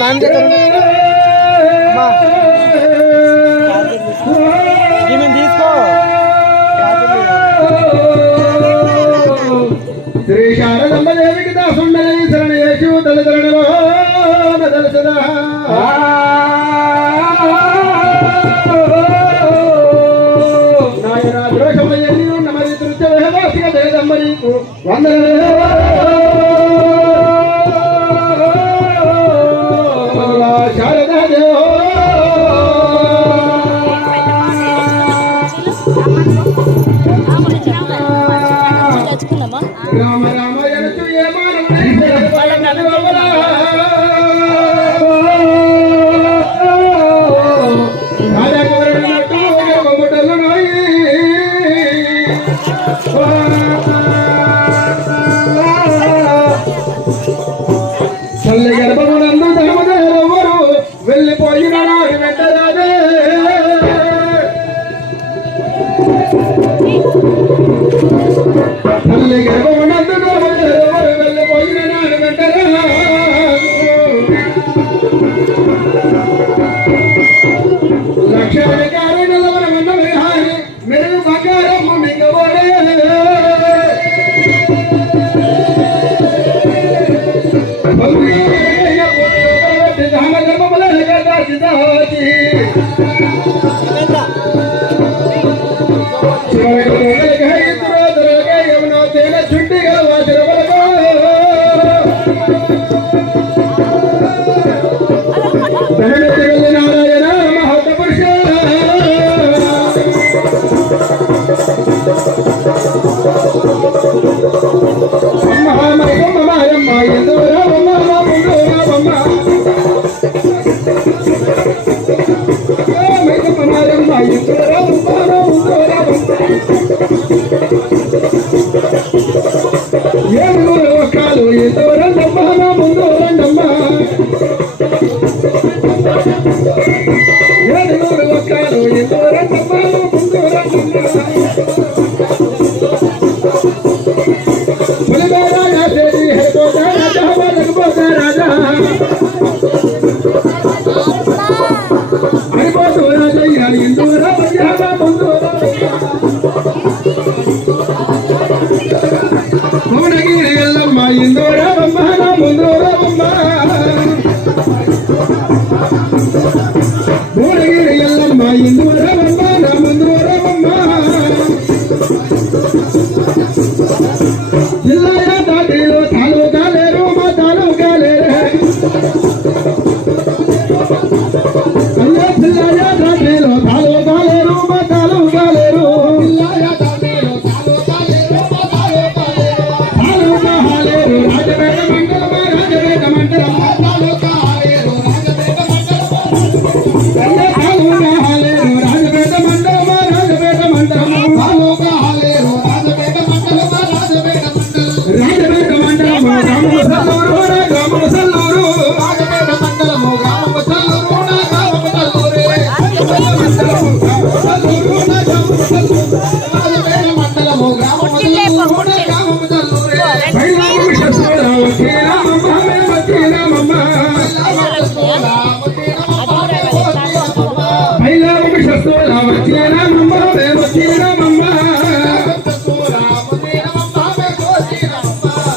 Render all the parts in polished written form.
నాన్న దగ్గర తీసుకో శ్రీ శారదమ్మదేవికి దాసుండలి శరణ యేసు తలదరణలో నదలసదా నాయన ద్రోషమయ్యని నమరి తృత్యవాసిక దేదమ్మకు వందనలు శారదాదేవో రామ రామయనచు ఏ తల్లి గర్భమునందు ధర్మదేవరు వెళ్ళిపోయిన నాడు వెంటరాదే తల్లి గర్భమునందు ధర్మదేవరు వెళ్ళిపోయిన నాడు వెంటరా లక్షాధికారి నిలవరమన్న విహారి మీరు బంగారమ్మ మింగబోడే నారాయణ మహాపురుష మహామయమ్మ ఎందురమ్మ ఏడుగురు ఒక్కలు ఎందరమ్మ ముందు రండమ్మ ఏడుగురు ఒక్కలు ఎందరమ్మ ముందు రండమ్మ రాజా తేరీ హరిపోతా రాజా బలకపోతా రాజా హరిపోతూ రాజయ్య ఇందూర ముందు భువనగిరి ఎల్లమ్మ ఇందూరమ్మ ముందూరమ్మ భువనగిరి ఎల్లమ్మ ఇందూరమ్మ ముందూరమ్మ జిల్లా దాటిలో తాలూకాలేరు మా తాలూకాలేరు జిల్లా దాటిలో తాలూకాలేరు మా తాలూకాలేరు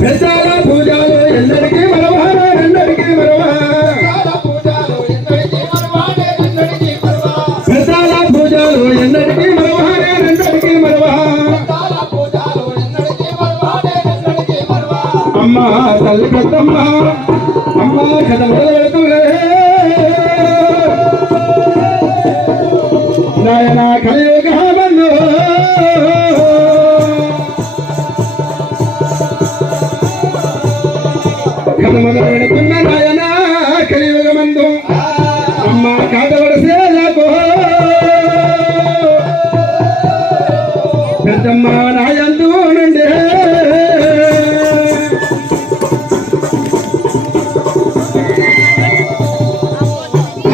పెద్దాల పూజలు ఎందరికీ మరవారా రెండరికి మరవా పెద్దాల పూజలు ఎందరికీ మరవారే రెండరికి మరవా అమ్మ తల్లి పెద్దమ్మ అమ్మ కథ మొదలెడుతులే నాయన కలియుగ బంధు కథ మొదలెడుతున్న నాయన కలియుగ మందు అమ్మ కాదవడసేలకు పెద్దమ్మ నాయందు నుండి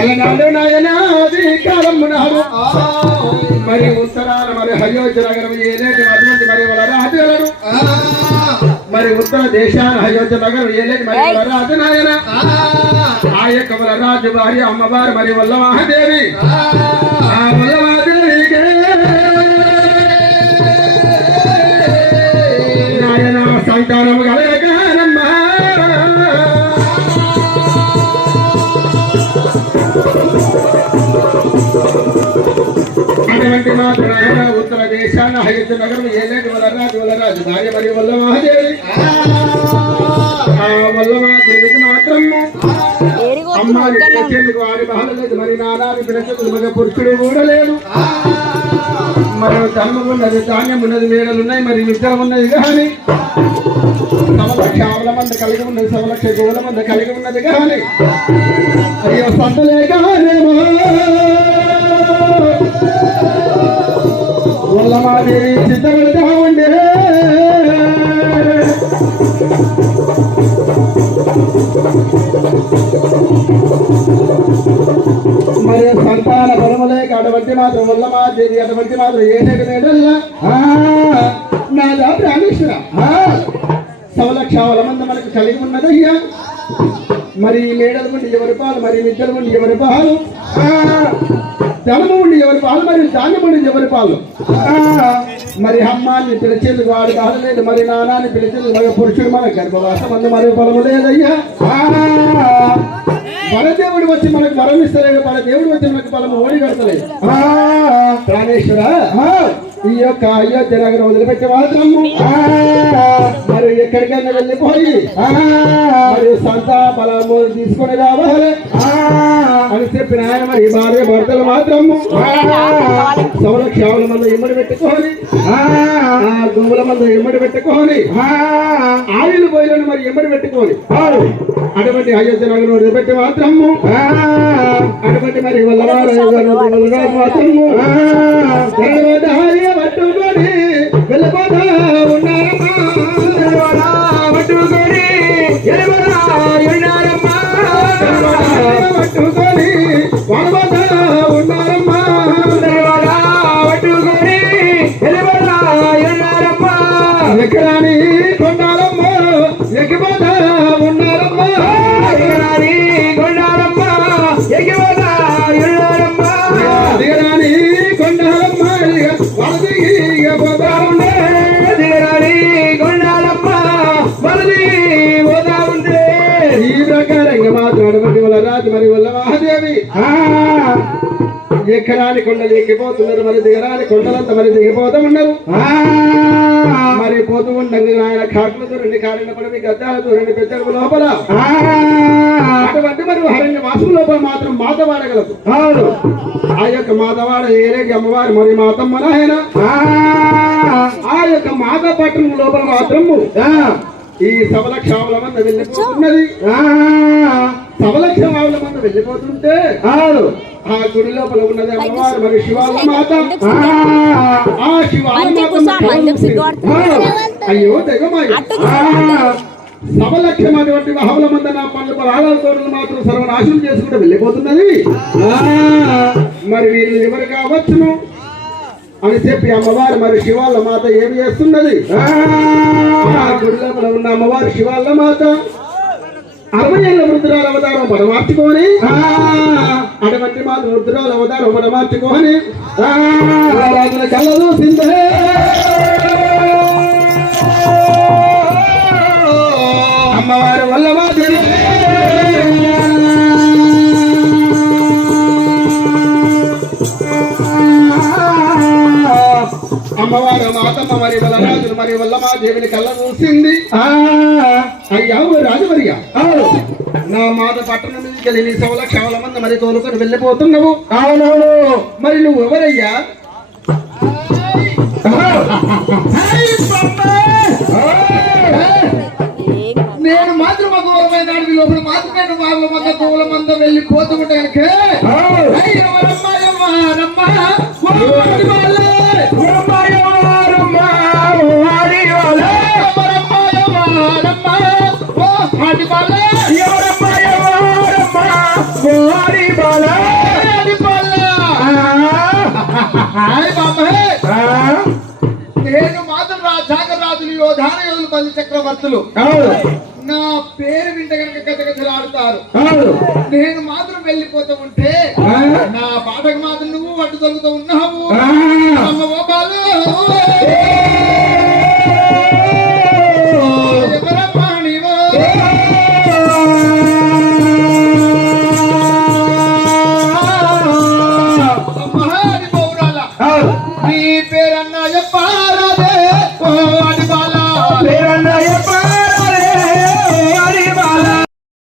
అలనాడు నాయన అది కాలము నాడు మరి ఉత్తరాన మరి అయోధ్య నగరం ఏలేటి అటువంటి మరి వాళ్ళ రాజులను మరి ఉత్తర దేశాన అయోధ్య నగరం ఏలేటి మరి వాళ్ళ రాజు నాయన ఆ యొక్క రాజు భార్య అమ్మవారు మరి వల్లమాదేవి ఆ వల్లమాదేవికే నాయన సంతానము కలగనమ్మా అటువంటి మాత్రమే ఉత్తర దేశాన హైదరాబాద్ నగరం ఏలేటి వలరాజు భార్య మరి వల్లమాదేవి ఆ వల్లమాదేవికి మాత్రం అమ్మాయి పిలిచేందుకు వాడి బాధ లేదు మరి నానాది పిలిచేందుకు మగ పురుషుడు కూడా లేడు మరి ధర్మం ఉన్నది ధాన్యం ఉన్నది మేడలు ఉన్నాయి మరి విద్య ఉన్నది కానీ 1 లక్ష ఆవుల మంది కలిగి ఉన్నది 1 లక్ష గోవుల మంది కలిగి ఉన్నది కానీ అయ్యో సంతలే కానేమో వల్లమాదేవి సిద్ధపడతా ఉండే మరి సంతాన బలములేక అటువంటి మాత్రం వల్లమాదేవి అటువంటి మాత్రం ఏనేక మేడల్లా నాదా ప్రాణేశ్వర 1 లక్ష ఆవుల మంది మనకు కలిగి ఉన్నదయ్యా మరి ఈ మేడలు ఉండి ఎవరి పాలు మరి విద్యలు ఉండి ఎవరి పాలు ధనము ఉండి ఎవరి పాలు మరి ధాన్యం ఉండి ఎవరి పాలు మరి అమ్మాన్ని పిలిచేది వాడు కాదలేదు మరి నానాన్ని పిలిచేది మగ పురుషుడు మన గర్భవాసం అందు మరి బలము లేదయ్యా పరదేవుడు వచ్చి మనకు వరం ఇస్తలేదు పరదేవుడు వచ్చి మనకు బలము ఓడి కడతలేదు ప్రాణేశ్వర ఈ యొక్క అయోధ్య నగరం వదిలిపెట్టి మాత్రము మరి ఎక్కడికైనా వెళ్ళిపోయి మరి సంత బలము తీసుకొని రావాలి అని చెప్పిన ఆయన మరి భార్య భర్తలు మాత్రము 1 లక్ష ఆవుల మంది ఇమ్మడి పెట్టుకొని గుమ్ముల మంది ఇమ్మడి పెట్టుకొని ఆవిలు పోయిలను మరి ఇమ్మడి పెట్టుకొని అటువంటి అయోధ్య నగరం వదిలిపెట్టి మాత్రము అటువంటి మరి వల్లరాజు మాత్రము పట్టుకొని వెళ్ళిపోతా ఉన్నారమ్మా పట్టుకొని ఉన్నారమ్మా పట్టుకొని వాళ్ళబోతా ఉన్నారమ్మా పట్టుకొని వెళ్ళిపోతా ఉన్నారమ్మా ఎక్కడాని కొండాలమ్మా ఎక్కిపోతా ఉన్నారమ్మా ఎక్కడాని కొండాలమ్మా ఎక్కిపోతా ఉన్నారమ్మా దిగడాని కొండాలమ్మా ఈ ప్రకారంగా మాట్లాడబట్టి వల్ల రాజు మరి వల్లమాదేవి ఎక్కరాని కొండలు ఎక్కిపోతున్నారు మరి దిగరాని కొండలంతా మరి దిగిపోతూ ఉన్నారు మరి పోతూ ఉండగా ఆయన కాకులతో 2 కాళ్ళ పడి గద్దాలతో 2 పెద్దలు లోపల అటువంటి మరి హరణ్య వాసుల లోపల మాత్రం మాతవాడగలదు ఆ యొక్క మాతవాడ ఏరేగి అమ్మవారి మరి మాతమ్మ నాయన ఆ యొక్క మాత పట్టణం లోపల మాత్రము ఈ 1 లక్ష ఆవుల మంది వెళ్ళిపోతున్నది 1 లక్ష ఆవుల మంది వెళ్ళిపోతుంటే ఆ గుడి లోపల ఉన్నది అమ్మవారు మరి శివాల మాత ఆ శివాల మాత అయ్యో దైవమాయ 1 లక్షమైనటువంటి ఆవుల మంది నా పనులు రాగాలతో మాత్రం సర్వనాశనం చేసుకుంటూ వెళ్ళిపోతున్నది మరి వీళ్ళు ఎవరు కావచ్చును అని చెప్పి అమ్మవారు మరి శివాళ్ళ మాత ఏమి చేస్తున్నది గుడి లోపల ఉన్న అమ్మవారు శివాళ్ళ మాత 60 ఏళ్ళ వృద్ధురాల అవతారం పడమార్చుకొని అటువంటి మాత వృద్ధురాల అవతారం పడమార్చుకొని రాజుల కళ్ళలో సిందే అమ్మవారు వల్లమాదేవి అమ్మవారు మాతమ్మ మరి వల్లరాజులు మరి వల్లమాదేవిని కళ్ళ చూసింది అయ్యా రాజుమరియా నా మాత పట్టణం నుంచి వెళ్ళి నీ 1 లక్ష ఆవుల మంది మరి తోలుకొని వెళ్ళిపోతున్నావు అవునవును మరి నువ్వు ఎవరయ్యా నేను మాత్రం గౌరవమైన లోపల మాత్రమే వాళ్ళ మంద గోవుల మంద వెళ్ళిపోతుంటే నేను మాత్రం జాగరాజులు యోధాన యోధులు 10 చక్రవర్తులు అవును నా పేరు వింట కనుక గజగజలాడుతారు. అవును నేను మాత్రం వెళ్ళిపోతూ ఉంటే నా పాటకు మాత్రం నువ్వు అడ్డు తొలుగుతూ ఉన్నావు. అమ్మ బాబాలు